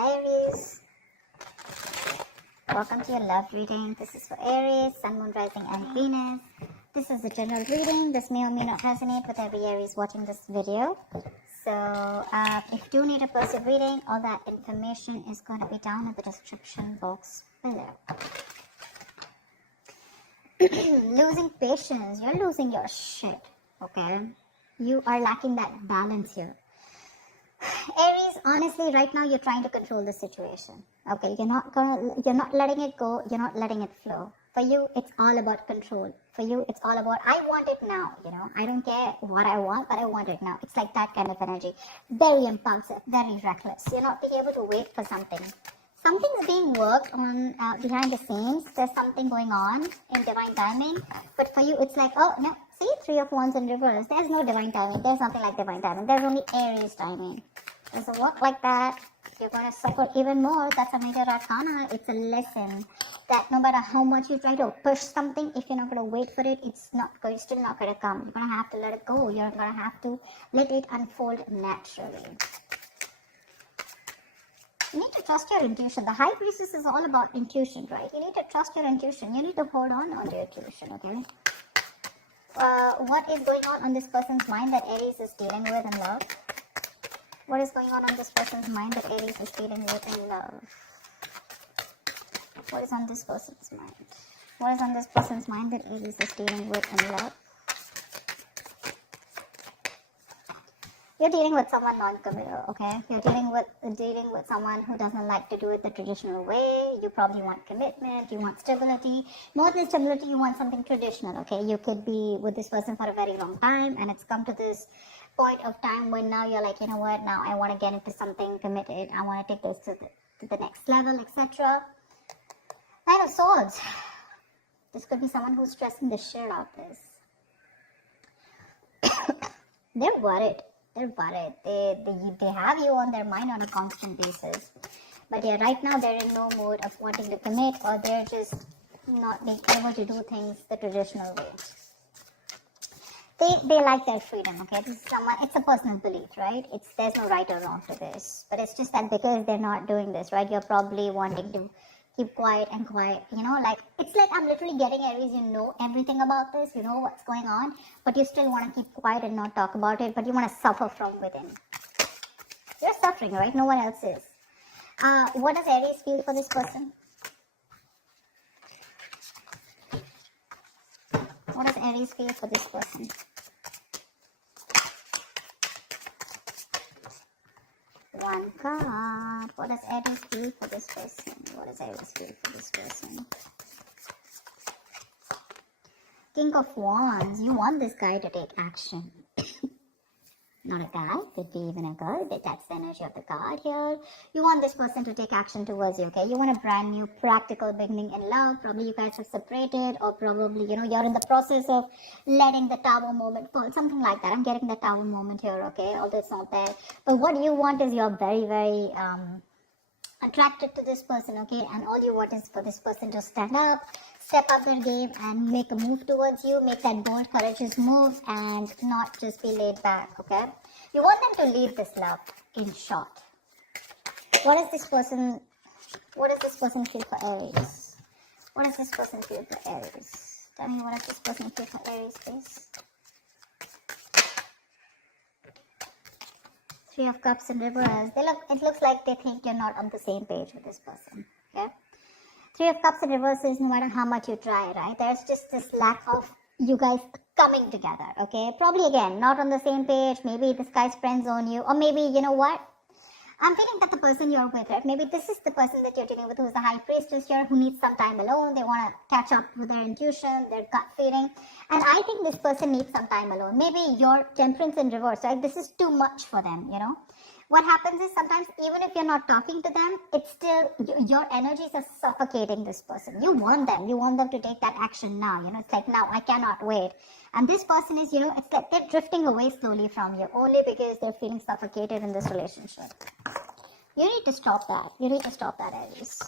Hi Aries, welcome to your love reading. This is for Aries, Sun, Moon, Rising and Venus. This is a general reading. This may or may not resonate with every Aries watching this video. So if you do need a personal reading, all that information is going to be down in the description box below. Losing patience, you're losing your shit, okay? You are lacking that balance here. Aries, honestly, right now you're trying to control the situation. Okay, you're not letting it go, you're not letting it flow. For you, it's all about control. For you, it's all about, I want it now, I don't care what I want, but I want it now. It's like that kind of energy. Very impulsive, very reckless. You're not being able to wait for something. Something's being worked on behind the scenes. There's something going on in divine timing. But for you, it's like, oh, no. See, 3 of Wands in reverse. There's no divine timing. There's nothing like divine timing. There's only Aries timing. Doesn't work like that. You're going to suffer even more. That's a major arcana. It's a lesson that no matter how much you try to push something, if you're not going to wait for it, it's still not going to come. You're going to have to let it go. You're going to have to let it unfold naturally. You need to trust your intuition. The High Priestess is all about intuition, right? You need to trust your intuition. You need to hold on to your intuition, okay? What is going on this person's mind that Aries is dealing with in love? What is going on this person's mind that Aries is dealing with in love? What is on this person's mind? What is on this person's mind that Aries is dealing with in love? You're dealing with someone non-committal, okay? You're dealing with someone who doesn't like to do it the traditional way. You probably want commitment, you want stability. More than stability, you want something traditional, okay? You could be with this person for a very long time, and it's come to this point of time when now you're like, you know what, now I want to get into something committed. I want to take this to the next level, etc. Nine of Swords. This could be someone who's stressing the shit out of this. They're worried. They're worried. They have you on their mind on a constant basis. But yeah, right now they're in no mood of wanting to commit, or they're just not being able to do things the traditional way. They like their freedom, okay? This is someone, it's a personal belief, right? There's no right or wrong to this. But it's just that because they're not doing this, right? You're probably wanting to keep quiet, like, it's like I'm literally getting Aries, you know everything about this, you know what's going on, but you still want to keep quiet and not talk about it, but you want to suffer from within. You're suffering, right? No one else is. What does Aries feel for this person? What does Aries feel for this person? One card. What does Aries feel for this person? What does Aries feel for this person? King of Wands. You want this guy to take action. Not a guy, could be even a girl, but that's the energy of the card here. You want this person to take action towards you, okay? You want a brand new practical beginning in love. Probably you guys have separated, or probably, you're in the process of letting the tower moment fall. Something like that. I'm getting the tower moment here, okay? Although it's not there. But what you want is you're very, very attracted to this person, okay? And all you want is for this person to stand up, step up their game, and make a move towards you, make that bold, courageous move, and not just be laid back, okay? You want them to lead this love, in short. What does this person feel for Aries? What does this person feel for Aries? Tell me, what does this person feel for Aries, please? 3 of Cups in reverse. It looks like they think you're not on the same page with this person, okay? 3 of Cups in reverse is no matter how much you try, right? There's just this lack of you guys coming together, okay? Probably, again, not on the same page. Maybe this guy's friend zone you, or maybe, you know what? I'm feeling that the person you're with, right? Maybe this is the person that you're dealing with who's the High Priestess here, who needs some time alone. They want to catch up with their intuition, their gut feeling. And I think this person needs some time alone. Maybe your Temperance in reverse, right? This is too much for them, What happens is sometimes even if you're not talking to them, it's still, your energies are suffocating this person. You want them to take that action now, it's like, now I cannot wait. And this person is, it's like they're drifting away slowly from you only because they're feeling suffocated in this relationship. You need to stop that. You need to stop that, Aries.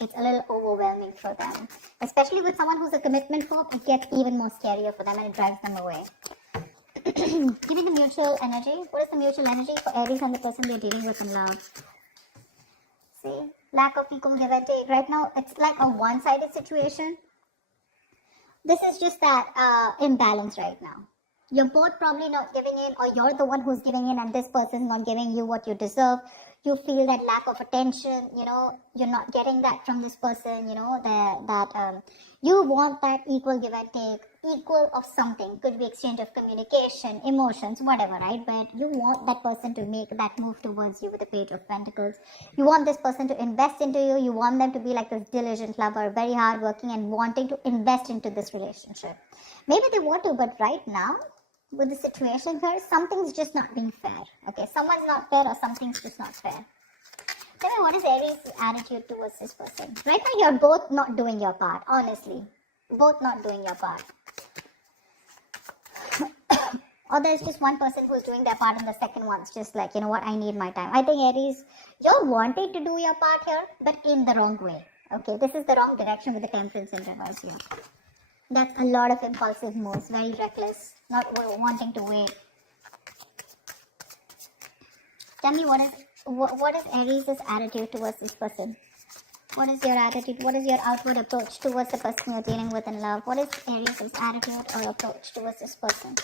It's a little overwhelming for them. Especially with someone who's a commitment phobe, it gets even more scarier for them and it drives them away. Give me the mutual energy. What is the mutual energy for Aries and the person they're dealing with in love? See, lack of equal give and take. Right now, it's like a one-sided situation. This is just that imbalance right now. You're both probably not giving in, or you're the one who's giving in and this person's not giving you what you deserve. You feel that lack of attention, you're not getting that from this person, you want that equal give and take, equal of something. Could be exchange of communication, emotions, whatever, right? But you want that person to make that move towards you with the Page of Pentacles. You want this person to invest into you. You want them to be like this diligent lover, very hardworking and wanting to invest into this relationship. Maybe they want to, but right now, with the situation here, something's just not being fair. Okay, someone's not fair or something's just not fair. Tell me, what is Aries' attitude towards this person? Right now, you're both not doing your part, honestly. Both not doing your part. Or there's just one person who's doing their part and the second one's just like, you know what, I need my time. I think Aries, you're wanting to do your part here, but in the wrong way. Okay, this is the wrong direction with the Temperance in reverse here. That's a lot of impulsive moves, very reckless, not wanting to wait. Tell me, what is Aries' attitude towards this person? What is your attitude? What is your outward approach towards the person you're dealing with in love? What is Aries' attitude or approach towards this person?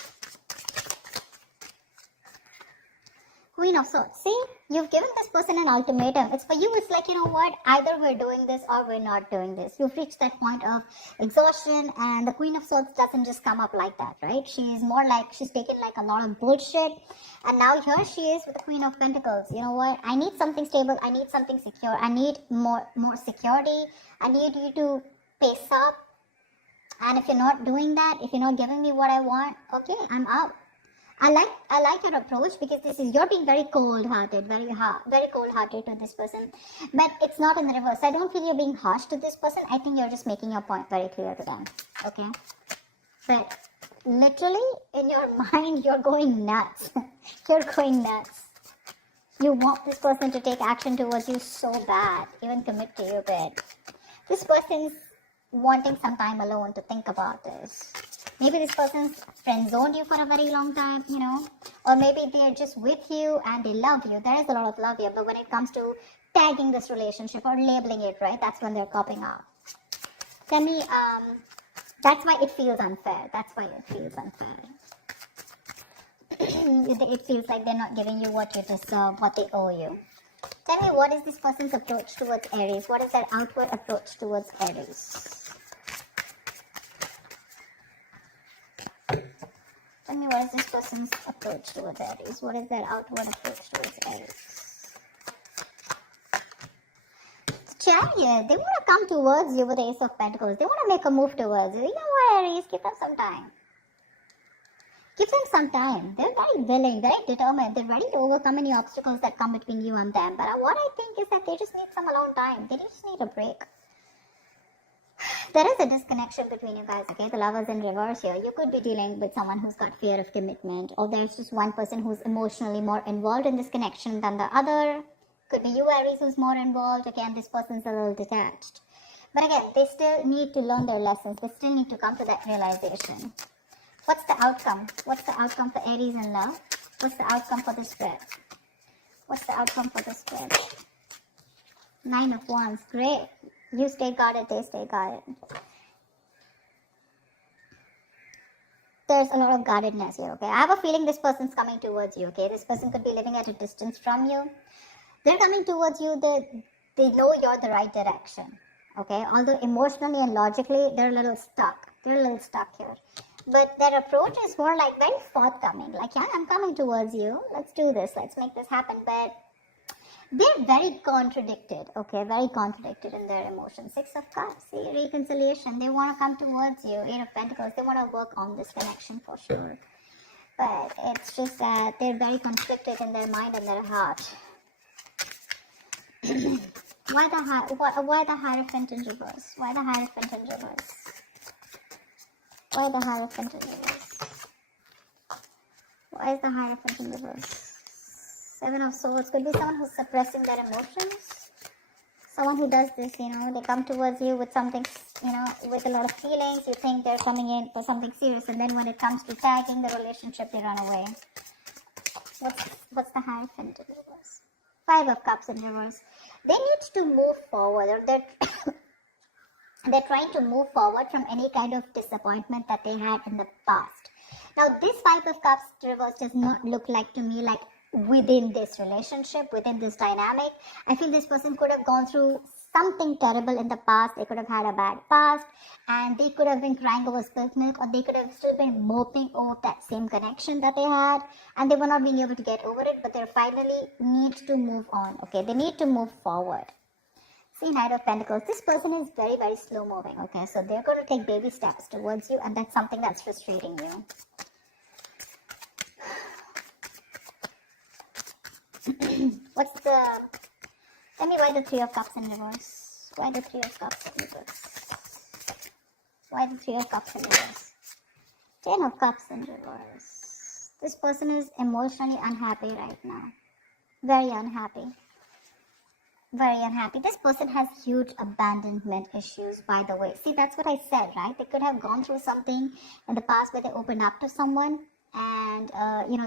Queen of Swords. See, you've given this person an ultimatum. It's for you, it's like, you know what, either we're doing this or we're not doing this. You've reached that point of exhaustion, and the Queen of Swords doesn't just come up like that, right? She's more like, she's taken like a lot of bullshit, and now here she is with the Queen of Pentacles. You know what, I need something stable, I need something secure, I need more security, I need you to pace up, and if you're not doing that, if you're not giving me what I want, okay, I'm out. I like your approach, because this is, you're being very cold-hearted, very cold-hearted to this person, but it's not in the reverse. I don't feel you're being harsh to this person. I think you're just making your point very clear to them, okay? But literally, in your mind, you're going nuts. You're going nuts. You want this person to take action towards you so bad, even commit to you, but this person's wanting some time alone to think about this. Maybe this person's friend-zoned you for a very long time, or maybe they're just with you and they love you. There is a lot of love here, but when it comes to tagging this relationship or labeling it, right, that's when they're copping out. Tell me, that's why it feels unfair. That's why it feels unfair. It feels like they're not giving you what you deserve, what they owe you. Tell me, what is this person's approach towards Aries? What is their outward approach towards Aries? Tell me, what is this person's approach towards Aries? What is their outward approach towards Aries? Chariot, they want to come towards you with the Ace of Pentacles. They want to make a move towards you. You know what, Aries? Give them some time. Give them some time. They're very willing, very determined. They're ready to overcome any obstacles that come between you and them. But what I think is that they just need some alone time. They just need a break. There is a disconnection between you guys, okay? The Lovers in reverse here. You could be dealing with someone who's got fear of commitment, or there's just one person who's emotionally more involved in this connection than the other. Could be you, Aries, who's more involved. Again, this person's a little detached. But again, they still need to learn their lessons. They still need to come to that realization. What's the outcome? What's the outcome for Aries in love? What's the outcome for the spread? What's the outcome for the spread? 9 of Wands. Great. You stay guarded, they stay guarded. There's a lot of guardedness here, okay? I have a feeling this person's coming towards you, okay? This person could be living at a distance from you. They're coming towards you. They know you're the right direction, okay? Although emotionally and logically, they're a little stuck. They're a little stuck here. But their approach is more like very forthcoming. Like, yeah, I'm coming towards you. Let's do this. Let's make this happen. But they're very contradicted, okay? Very contradicted in their emotions. 6 of Cups, see, reconciliation. They want to come towards you. 8 of Pentacles, they want to work on this connection for sure. But it's just that they're very conflicted in their mind and their heart. Why the Hierophant in reverse? Why the Hierophant in reverse? Why the Hierophant in reverse? Why is the Hierophant in reverse? 7 of Swords. Could be someone who's suppressing their emotions. Someone who does this, they come towards you with something, with a lot of feelings. You think they're coming in for something serious, and then when it comes to tagging the relationship, they run away. What's the Hierophant in reverse? Five of Cups in reverse. They need to move forward, or they're trying to move forward from any kind of disappointment that they had in the past. Now, this Five of Cups reverse does not look like to me like within this relationship, within this dynamic. I feel this person could have gone through something terrible in the past. They could have had a bad past, and they could have been crying over spilt milk, or they could have still been moping over that same connection that they had, and they were not being able to get over it, but they finally need to move on. Okay, they need to move forward. See, Knight of Pentacles. This person is very, very slow moving. Okay, so they're going to take baby steps towards you, and that's something that's frustrating you. Tell me why the Three of Cups in reverse? Why the Three of Cups in reverse? Why the Three of Cups in reverse? Ten of Cups in reverse. This person is emotionally unhappy right now. Very unhappy. Very unhappy. This person has huge abandonment issues, by the way. See, that's what I said, right? They could have gone through something in the past where they opened up to someone, and,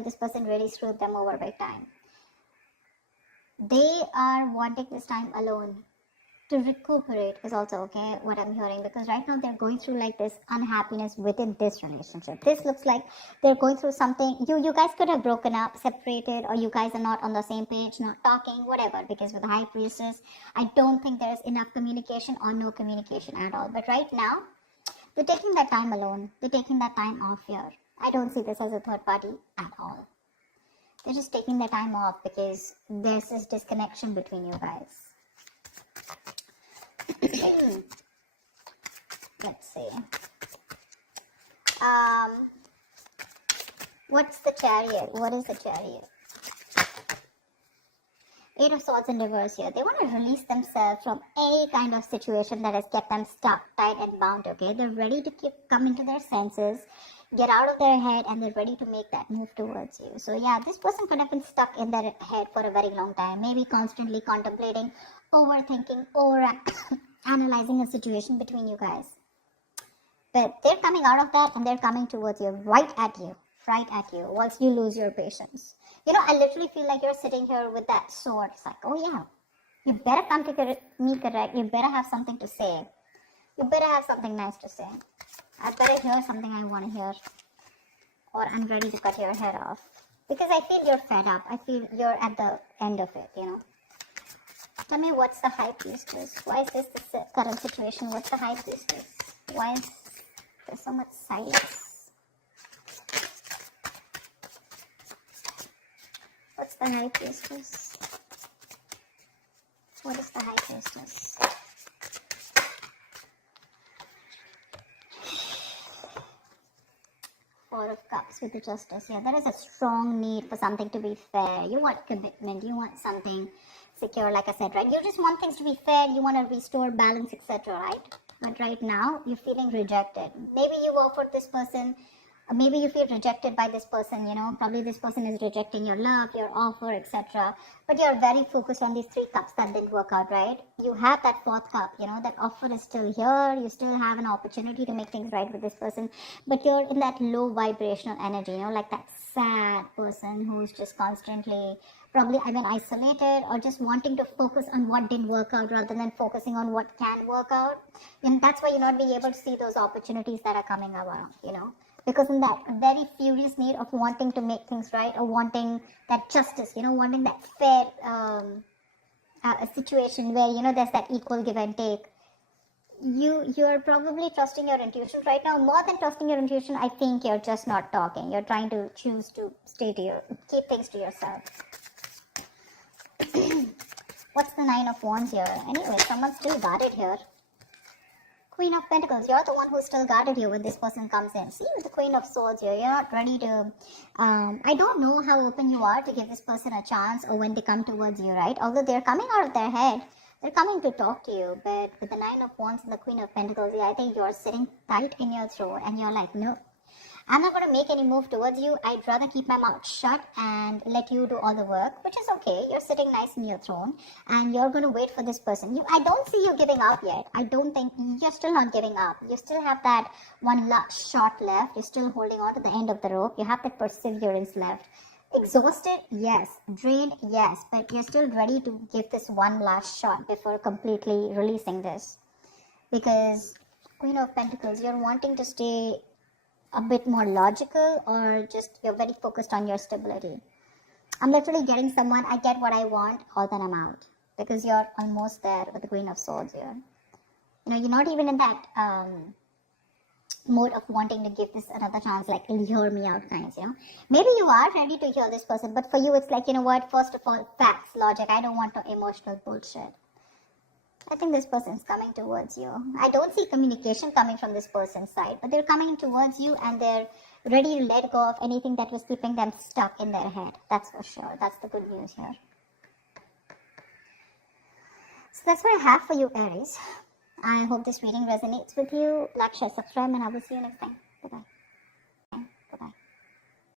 this person really screwed them over big time. They are wanting this time alone to recuperate is also okay, what I'm hearing, because right now they're going through like this unhappiness within this relationship. This looks like they're going through something. You guys could have broken up, separated, or you guys are not on the same page, not talking, whatever, because with the High Priestess, I don't think there's enough communication or no communication at all. But right now, they're taking that time alone. They're taking that time off here. I don't see this as a third party at all. They're just taking their time off because there's this disconnection between you guys. Let's see. What's the Chariot? What is the Chariot? Eight of Swords in reverse here. They want to release themselves from any kind of situation that has kept them stuck, tight and bound, okay? They're ready to keep coming to their senses, get out of their head, and they're ready to make that move towards you. So yeah, this person could have been stuck in their head for a very long time, maybe constantly contemplating, overthinking, analyzing a situation between you guys. But they're coming out of that, and they're coming towards you, right at you, once you lose your patience. I literally feel like you're sitting here with that sword. It's like, oh yeah, you better come to me correct. You better have something to say. You better have something nice to say. I better hear something I want to hear, or I'm ready to cut your head off. Because I feel you're fed up. I feel you're at the end of it, Tell me, what's the High Priestess? Why is this the current situation? What's the High Priestess? Why is there so much silence? What's the High Priestess? What is the High Priestess? Four of Cups with the Justice here. There is a strong need for something to be fair. You want commitment. You want something secure, like I said, right? You just want things to be fair. You want to restore balance, etc., right? But right now, you're feeling rejected. Maybe you offered this person, maybe you feel rejected by this person, Probably this person is rejecting your love, your offer, etc. But you're very focused on these three cups that didn't work out, right? You have that fourth cup, that offer is still here. You still have an opportunity to make things right with this person. But you're in that low vibrational energy, like that sad person who's just constantly probably isolated, or just wanting to focus on what didn't work out rather than focusing on what can work out. And that's why you're not being able to see those opportunities that are coming around, Because in that very furious need of wanting to make things right, or wanting that justice, wanting that fair situation where, there's that equal give and take. You're probably trusting your intuition right now. More than trusting your intuition, I think you're just not talking. You're trying to choose to keep things to yourself. What's the Nine of Wands here? Anyway, someone's still guarded here. Queen of Pentacles, you're the one who's still guarded here when this person comes in. See, with the Queen of Swords here, you're not ready to, I don't know how open you are to give this person a chance, or when they come towards you, right? Although they're coming out of their head, they're coming to talk to you. But with the Nine of Wands and the Queen of Pentacles, yeah, I think you're sitting tight in your throat, and you're like, no, I'm not going to make any move towards you. I'd rather keep my mouth shut and let you do all the work, which is okay. You're sitting nice in your throne, and you're going to wait for this person. I don't see you giving up yet. I don't think you're still not giving up. You still have that one shot left. You're still holding on to the end of the rope. You have that perseverance left. Exhausted, yes. Drained, yes. But you're still ready to give this one last shot before completely releasing this. Because Queen of Pentacles, you're wanting to stay a bit more logical, or just you're very focused on your stability. I'm literally getting someone, I get what I want, or then I'm out. Because you're almost there with the Queen of Swords here. You know, you're not even in that mode of wanting to give this another chance, like hear me out kinds, you know. Maybe you are ready to hear this person, but for you it's like, you know what, first of all, facts, logic. I don't want no emotional bullshit. I think this person's coming towards you. I don't see communication coming from this person's side, but they're coming towards you and they're ready to let go of anything that was keeping them stuck in their head. That's for sure. That's the good news here. So that's what I have for you, Aries. I hope this reading resonates with you. Like, share, subscribe, and I will see you next time. Bye-bye.